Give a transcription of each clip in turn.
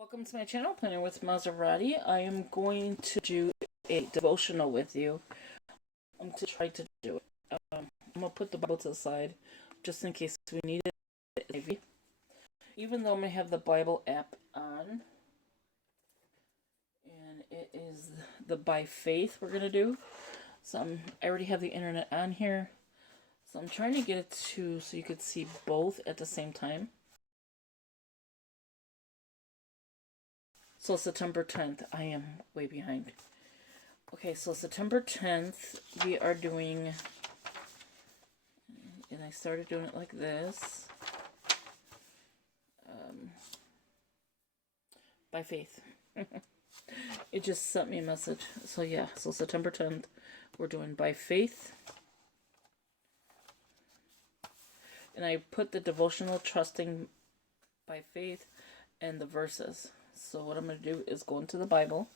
Welcome to my channel, Planning with Maserati. I am going to do a devotional with you. I'm going to try to do it. I'm going to put the Bible to the side just in case we need it. Even though I'm going to have the Bible app on. And it is the By Faith we're going to do. So I already have the internet on here. So I'm trying to get it to so you could see both at the same time. So September 10th, I am way behind. Okay, so September 10th, we are doing, and I started doing it like this, by faith. It just sent me a message. So yeah, so September 10th, we're doing by faith. And I put the devotional trusting by faith and the verses. So what I'm going to do is go into the Bible.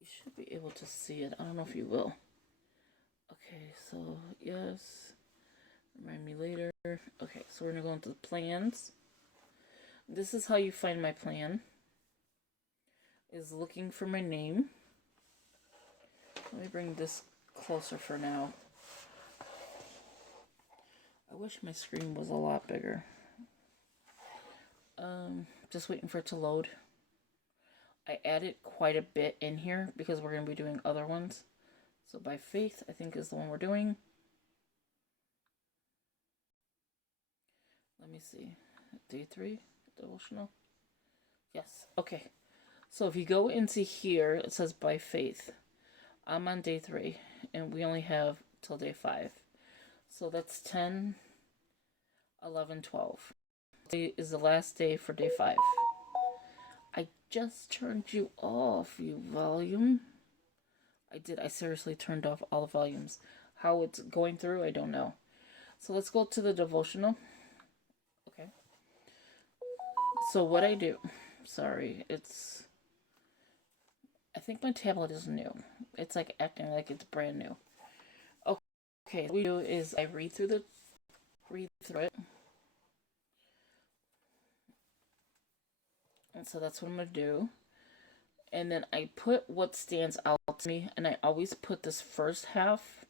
You should be able to see it. I don't know if you will. Okay, so yes. Remind me later. Okay, so we're going to go into the plans. This is how you find my plan. Is looking for my name. Let me bring this closer for now. I wish my screen was a lot bigger. Just waiting for it to load. I added quite a bit in here because we're going to be doing other ones. So by faith, I think is the one we're doing. Let me see. Day 3, devotional. Yes, okay. So if you go into here, it says by faith. I'm on day 3, and we only have till day 5. So that's 10, 11, 12. Today is the last day for day 5. I just turned you off, you volume. I did. I seriously turned off all the volumes. How it's going through, I don't know. So let's go to the devotional. Okay. So what I do, sorry, I think my tablet is new. It's like acting like it's brand new. Okay, what we do is I read through it. And so that's what I'm going to do. And then I put what stands out to me. And I always put this first half.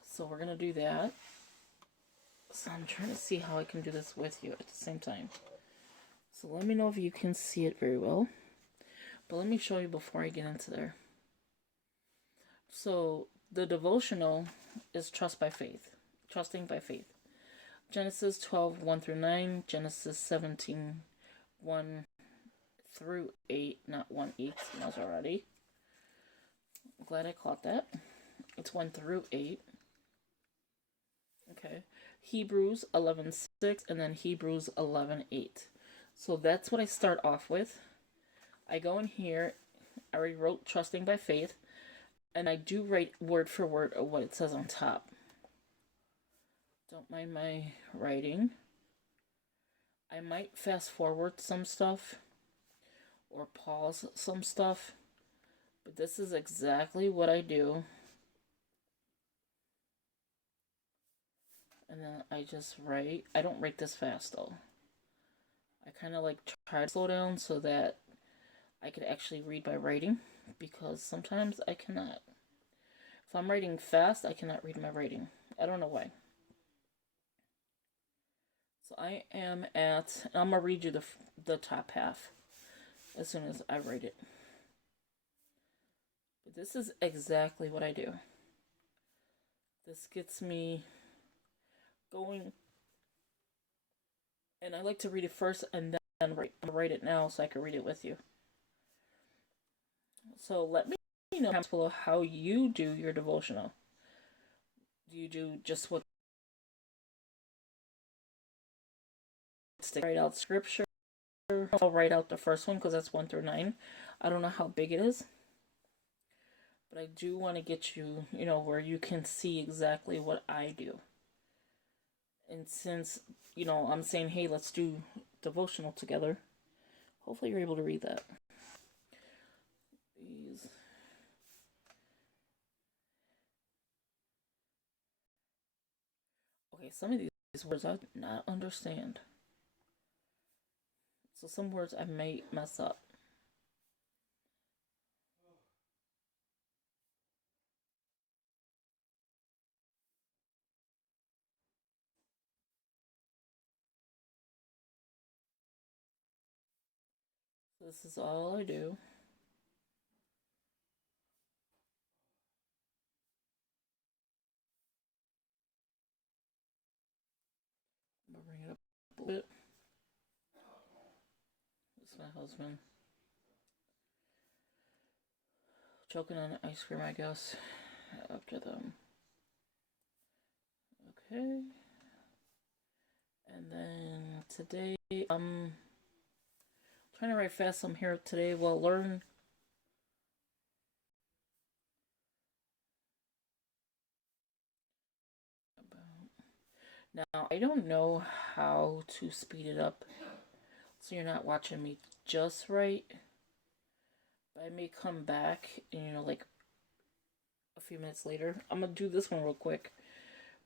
So we're going to do that. So I'm trying to see how I can do this with you at the same time. So let me know if you can see it very well. But let me show you before I get into there. So the devotional is trust by faith. Trusting by faith. Genesis 12, 1 through 9. Genesis 17, 1 through 8. Not 1, 8. Maserati. I'm glad I caught that. It's 1 through 8. Okay. Hebrews 11:6 and then Hebrews 11:8. So that's what I start off with. I go in here. I already wrote trusting by faith. And I do write word for word of what it says on top. Don't mind my writing. I might fast forward some stuff or pause some stuff, but this is exactly what I do. And then I just write. I don't write this fast though. I kind of like try to slow down so that I could actually read my writing, because sometimes I cannot. If I'm writing fast, I cannot read my writing. I don't know why. So I am at, I'm going to read you the top half as soon as I write it. But this is exactly what I do. This gets me going. And I like to read it first and then write it now so I can read it with you. So let me know below how you do your devotional. Do you do just what? Write out scripture. I'll write out the first one because that's 1 through 9. I don't know how big it is, but I do want to get you, where you can see exactly what I do. And since, I'm saying, hey, let's do devotional together, hopefully you're able to read that. These. Okay, some of these words I do not understand. So some words I may mess up. This is all I do. I'm gonna bring it up a little bit. This is my husband. Choking on ice cream, I guess. After them. Okay. And then today, I'm trying to write fast. I'm here today. We'll learn about. Now, I don't know how to speed it up so you're not watching me just right. But I may come back and, like a few minutes later. I'm going to do this one real quick.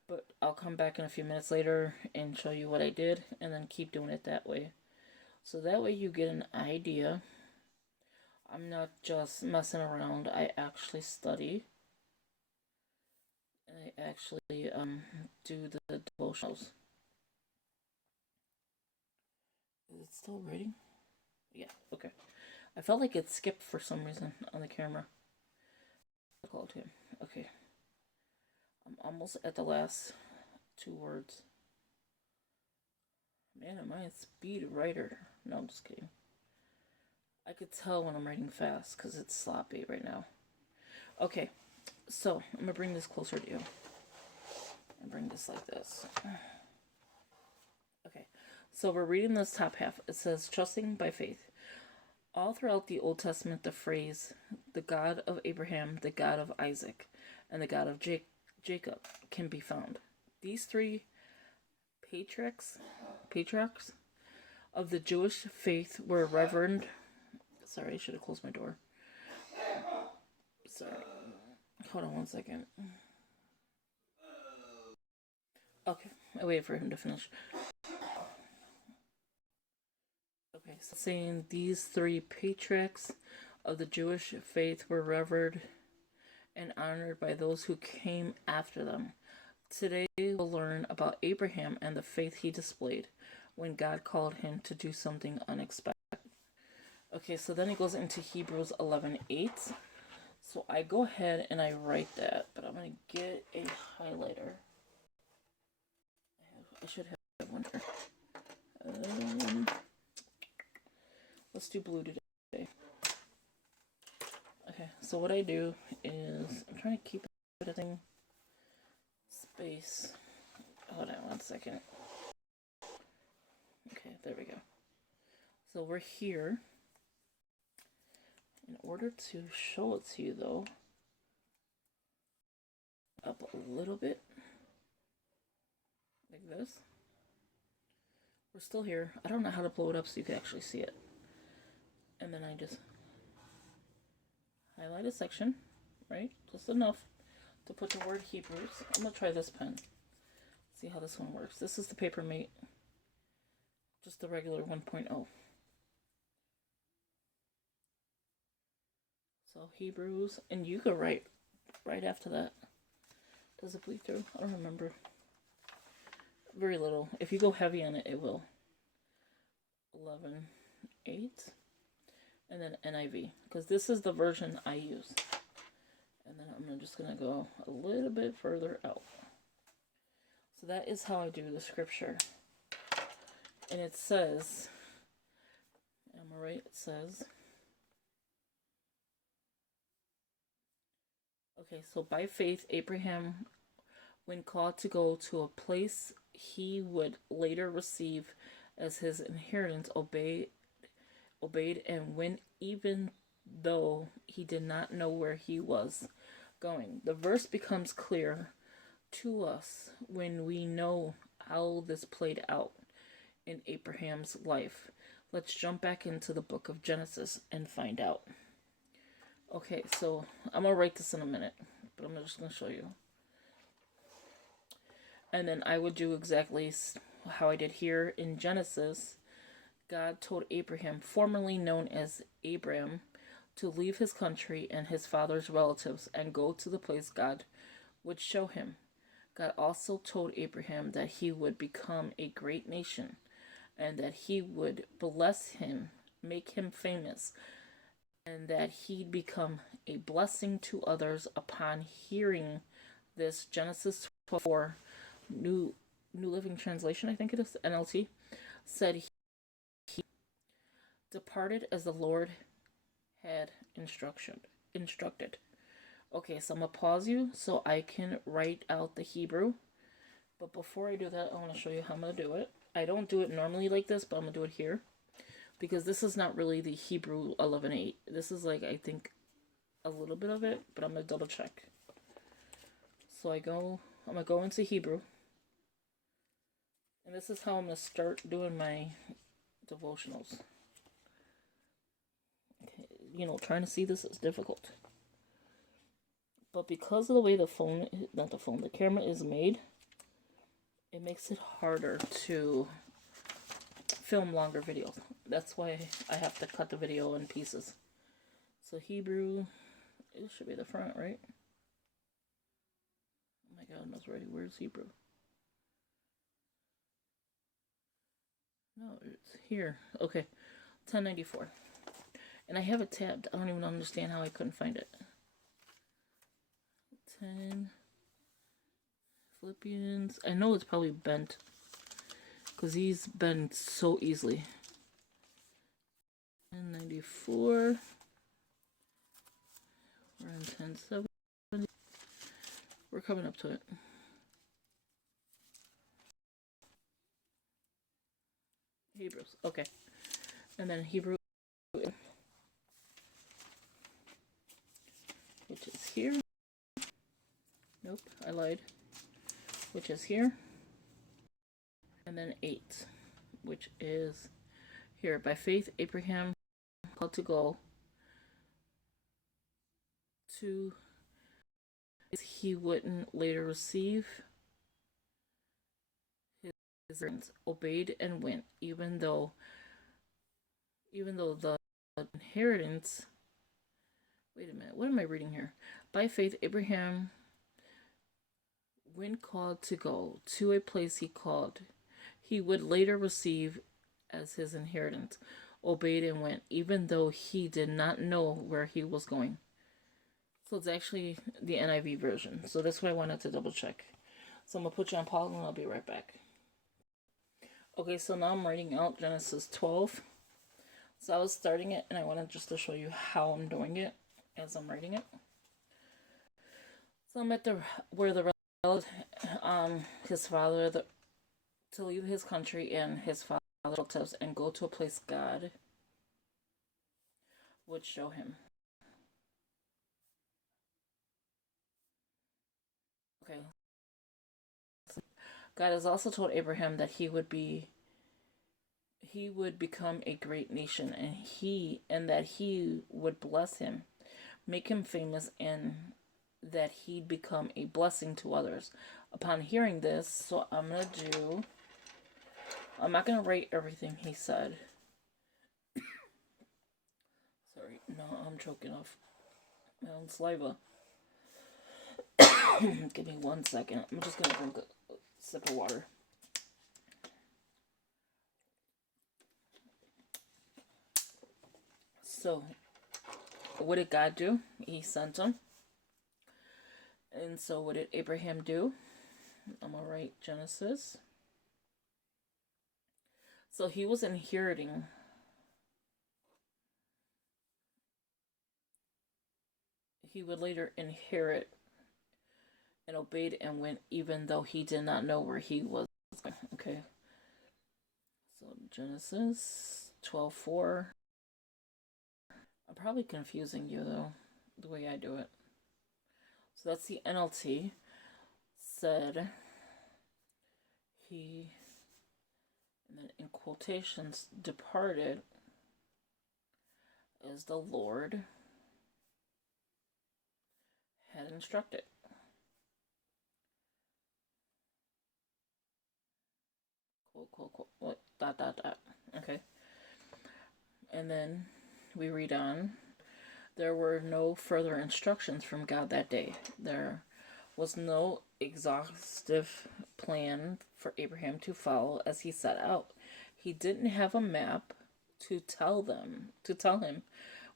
But I'll come back in a few minutes later and show you what I did and then keep doing it that way. So that way you get an idea. I'm not just messing around. I actually study. And I actually do the devotionals. Is it still reading? Yeah, okay. I felt like it skipped for some reason on the camera. I called him. Okay. I'm almost at the last 2 words. Man, am I a speed writer? No, I'm just kidding. I could tell when I'm writing fast because it's sloppy right now. Okay, so I'm going to bring this closer to you. And bring this like this. Okay, so we're reading this top half. It says, trusting by faith. All throughout the Old Testament, the phrase, the God of Abraham, the God of Isaac, and the God of Jacob can be found. These 3 patriarchs of the Jewish faith were revered. Sorry, I should have closed my door. Sorry. Hold on one second. Okay, I waited for him to finish. Okay, so saying these 3 patriarchs of the Jewish faith were revered and honored by those who came after them. Today we'll learn about Abraham and the faith he displayed when God called him to do something unexpected. Okay, so then he goes into Hebrews 11:8. So I go ahead and I write that, but I'm going to get a highlighter. I should have one here. Let's do blue today. Okay, so what I do is I'm trying to keep everything space. Hold on one second. Okay, there we go. So we're here. In order to show it to you, though, up a little bit, like this. We're still here. I don't know how to blow it up so you can actually see it. And then I just highlight a section, right? Just enough to put the word Hebrews. I'm going to try this pen. See how this one works. This is the Paper Mate. Just the regular 1.0. So Hebrews, and you go right after that. Does it bleed through? I don't remember. Very little. If you go heavy on it, it will. 11:8, and then NIV, because this is the version I use. And then I'm just gonna go a little bit further out. So that is how I do the scripture. And it says, am I right? It says. Okay, so by faith, Abraham, when called to go to a place he would later receive as his inheritance, obeyed and went even though he did not know where he was going. The verse becomes clear to us when we know how this played out in Abraham's life. Let's jump back into the book of Genesis and find out. Okay, so I'm going to write this in a minute, but I'm just going to show you. And then I would do exactly how I did here in Genesis. God told Abraham, formerly known as Abram, to leave his country and his father's relatives and go to the place God would show him. God also told Abraham that he would become a great nation and that he would bless him, make him famous, and that he'd become a blessing to others. Upon hearing this, Genesis 12:4, New Living Translation, I think it is, NLT, said he departed as the Lord had instructed. Okay, so I'm going to pause you so I can write out the Hebrew. But before I do that, I want to show you how I'm going to do it. I don't do it normally like this, but I'm going to do it here. Because this is not really the Hebrew 11:8. This is like, I think, a little bit of it, but I'm going to double check. So I'm going to go into Hebrew. And this is how I'm going to start doing my devotionals. Okay, you know, trying to see this is difficult. But because of the way the camera is made, it makes it harder to film longer videos. That's why I have to cut the video in pieces. So Hebrew, it should be the front, right? Oh my God, I was ready. Where's Hebrew? No, it's here. Okay, 1094. And I have it tabbed. I don't even understand how I couldn't find it. 10 Philippians. I know it's probably bent because these bend so easily. 1094. We're on 1070. We're coming up to it. Hebrews. Okay. And then Hebrew, which is here. Nope, I lied. Which is here. And then 8, which is here. By faith, Abraham called to go to he wouldn't later receive. His parents obeyed and went, even though the inheritance. Wait a minute, what am I reading here? By faith, Abraham, when called to go to a place he would later receive as his inheritance, obeyed and went, even though he did not know where he was going. So it's actually the NIV version. So that's why I wanted to double check. So I'm going to put you on pause and I'll be right back. Okay, so now I'm writing out Genesis 12. So I was starting it and I wanted just to show you how I'm doing it as I'm writing it. So I'm at where the his father to leave his country and his father relatives and go to a place God would show him. Okay. God has also told Abraham that he would become a great nation, and that he would bless him, make him famous, and that he'd become a blessing to others. Upon hearing this, so I'm not gonna write everything he said. Sorry, no, I'm choking off my own saliva. Give me 1 second. I'm just gonna drink a sip of water. So, what did God do? He sent him. And so what did Abraham do? I'm going to write Genesis. So he was inheriting. He would later inherit and obeyed and went, even though he did not know where he was. Okay. So Genesis 12:4. I'm probably confusing you though, the way I do it. So that's the NLT. Said he, and then in quotations, departed as the Lord had instructed. What? Dot, dot, dot. Okay. And then we read on. There were no further instructions from God that day. There was no exhaustive plan for Abraham to follow as he set out. He didn't have a map to tell him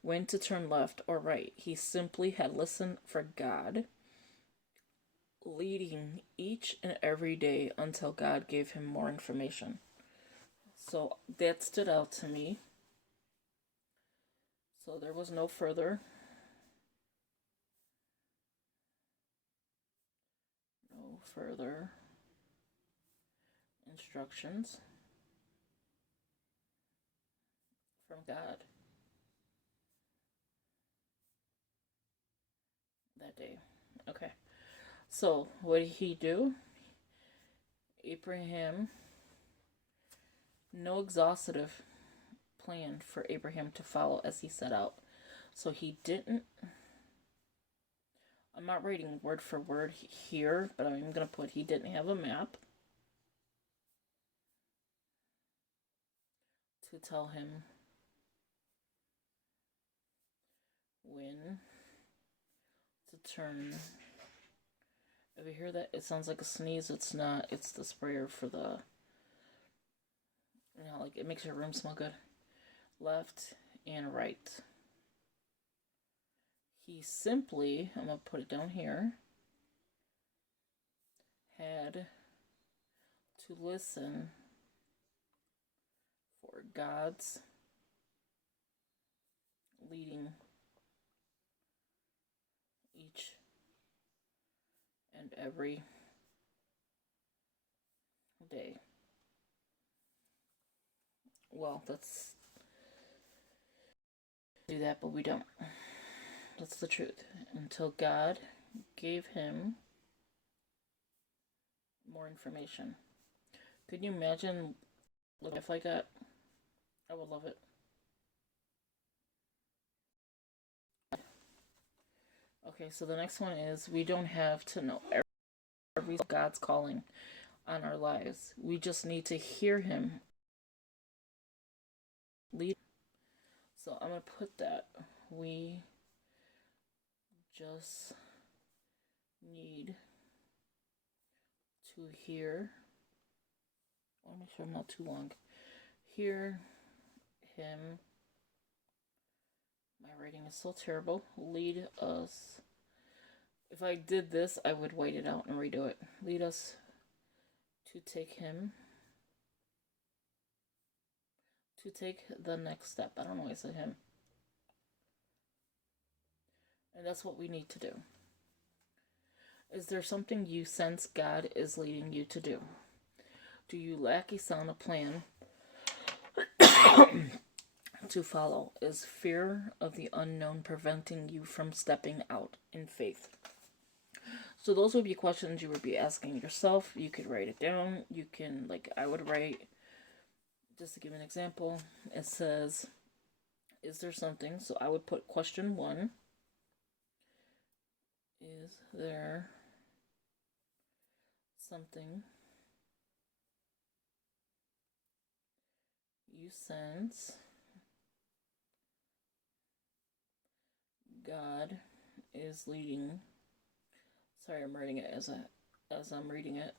when to turn left or right. He simply had listened for God, leading each and every day until God gave him more information. So that stood out to me. So there was no further instructions from God that day. Okay. So what did he do? Abraham, no exhaustive plan for Abraham to follow as he set out. So he didn't. I'm not reading word for word here, but I'm going to put he didn't have a map to tell him when to turn. If you hear that, it sounds like a sneeze. It's not. It's the sprayer for the, like it makes your room smell good. Left and right. He simply, I'm going to put it down here, had to listen for God's leading each and every day. Well, let's do that, but we don't. That's the truth. Until God gave him more information. Could you imagine living life like that? I would love it. Okay, so the next one is we don't have to know every God's calling on our lives. We just need to hear him lead. So I'm going to put that. We just need to hear. I'll make sure I'm not too long. Hear him. My writing is so terrible. Lead us. If I did this, I would wait it out and redo it. Lead us to take the next step. I don't know why I said him. And that's what we need to do. Is there something you sense God is leading you to do? Do you lack a sound plan to follow? Is fear of the unknown preventing you from stepping out in faith? So those would be questions you would be asking yourself. You could write it down. You can, I would write, just to give an example, it says, is there something? So I would put question 1. Is there something you sense God is leading? Sorry, I'm writing it as I'm reading it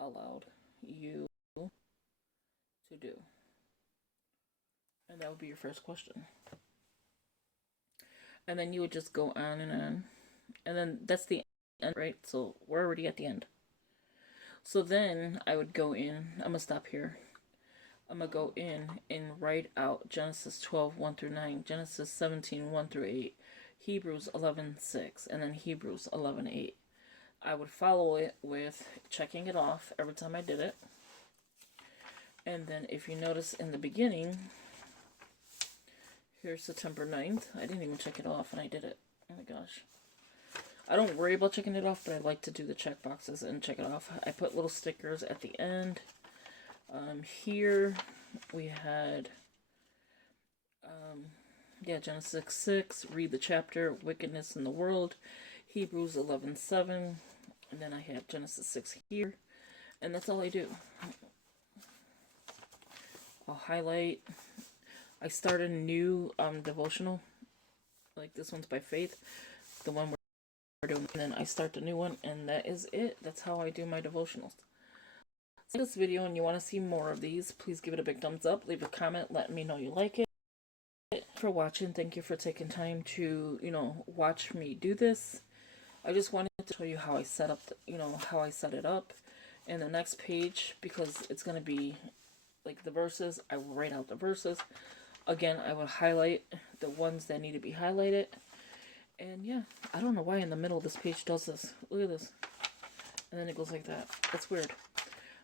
out loud. You to do. And that would be your first question. And then you would just go on and on. And then that's the end, right? So we're already at the end. So then I would go in. I'm going to stop here. I'm going to go in and write out Genesis 12, 1 through 9, Genesis 17, 1 through 8, Hebrews 11, 6, and then Hebrews 11, 8. I would follow it with checking it off every time I did it. And then if you notice in the beginning, here's September 9th. I didn't even check it off and I did it. Oh my gosh. I don't worry about checking it off, but I like to do the check boxes and check it off. I put little stickers at the end. Here we had, Genesis 6, read the chapter, wickedness in the world, Hebrews 11, 7, and then I had Genesis 6 here, and that's all I do. I'll highlight. I started a new devotional. Like this one's by Faith. The one we're doing. And then I start the new one. And that is it. That's how I do my devotionals. So this video and you want to see more of these, please give it a big thumbs up. Leave a comment. Let me know you like it. For watching. Thank you for taking time to, watch me do this. I just wanted to show you how I set up, how I set it up. And the next page, because it's going to be like the verses, I will write out the verses. Again, I would highlight the ones that need to be highlighted. And yeah, I don't know why in the middle of this page does this. Look at this. And then it goes like that. That's weird.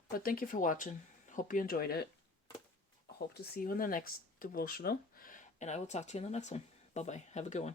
But thank you for watching. Hope you enjoyed it. Hope to see you in the next devotional. And I will talk to you in the next one. Bye-bye. Have a good one.